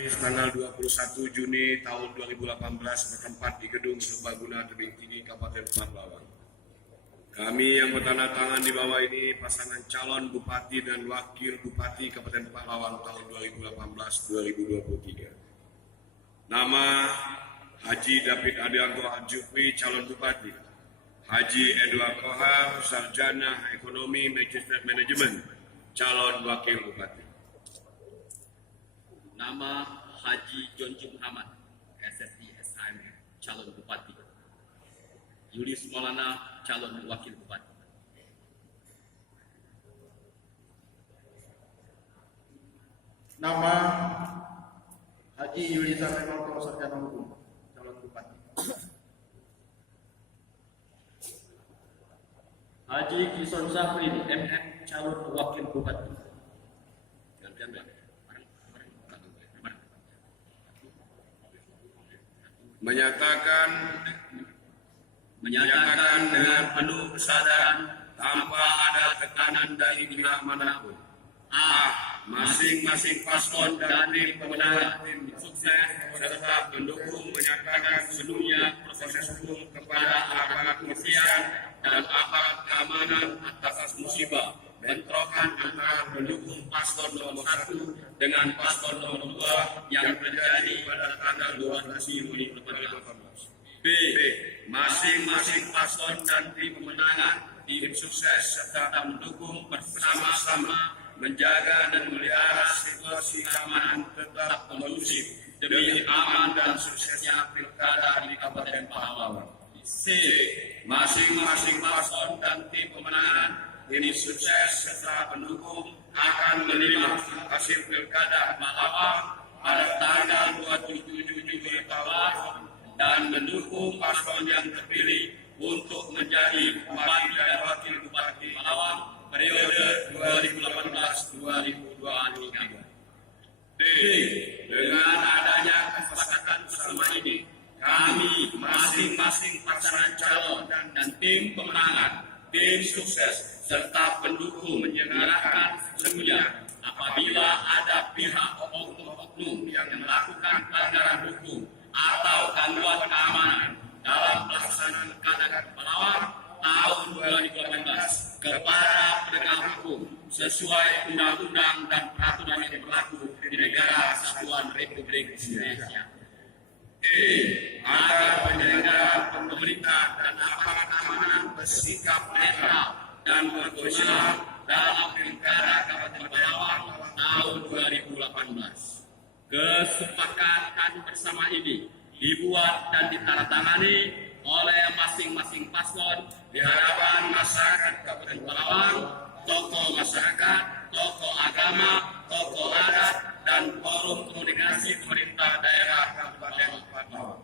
Tanggal 21 Juni tahun 2018 bertempat di Gedung Serbaguna Tebing Tinggi Kabupaten Pelalawan. Kami yang bertanda tangan di bawah ini pasangan calon Bupati dan Wakil Bupati Kabupaten Pelalawan tahun 2018-2023. Nama Haji David Adianto Al-Jufri calon Bupati, Haji Edward Kohar Sarjana Ekonomi Manajemen calon Wakil Bupati. Nama Haji Jonji Muhammad, SSI SHM, calon Bupati. Yulis Maulana, calon Wakil Bupati. Nama Haji Yulisa Menoto Sarjana Hukum, calon Bupati. Haji Kison Zafri, MM, calon Wakil Bupati. Menyatakan dengan penuh kesadaran tanpa ada tekanan dari pihak manapun. Masing-masing paslon dan tim pemenangan tim sukses serta pendukung menyatakan seluruhnya proses hukum kepada aparat kepolisian dan aparat keamanan atas musibah bentrokan antara pendukung paslon nomor 1 dengan paslon nomor 2 yang terjadi pada tanggal 12 Juni 2018. B. Masing-masing paslon dan tim pemenangan, tim sukses serta mendukung bersama-sama menjaga dan melihara situasi keamanan tetap kondusif demi aman dan suksesnya pilkada di Kabupaten Pelalawan. C. Masing-masing paslon dan tim pemenangan, tim sukses serta pendukung akan menerima hasil pilkada Pelalawan pada tanggal 27 Juli tahun dan mendukung paslon yang terpilih untuk menjadi Bupati dan Wakil Bupati Pelalawan periode 2018-2023. D. Dengan adanya kesepakatan bersama ini, kami masing-masing pasangan calon dan tim pemenangan, tim sukses serta pendukung menyerahkan semuanya apabila ada pihak oknum yang melakukan pelanggaran hukum atau gangguan keamanan dalam pelaksanaan pilkada Pelalawan tahun 2018 kepada penegak hukum sesuai undang-undang dan peraturan yang berlaku di negara Kesatuan Republik Indonesia. Agar penyelenggara pemerintah dan aparat keamanan bersikap netral dan profesional dalam pilkada Kabupaten Pelalawan tahun 2018. Kesepakatan bersama ini dibuat dan ditandatangani oleh masing-masing paslon di hadapan masyarakat Kabupaten Pelalawan, tokoh masyarakat, tokoh agama, tokoh adat, dan forum komunikasi pemerintah daerah Kabupaten Pelalawan.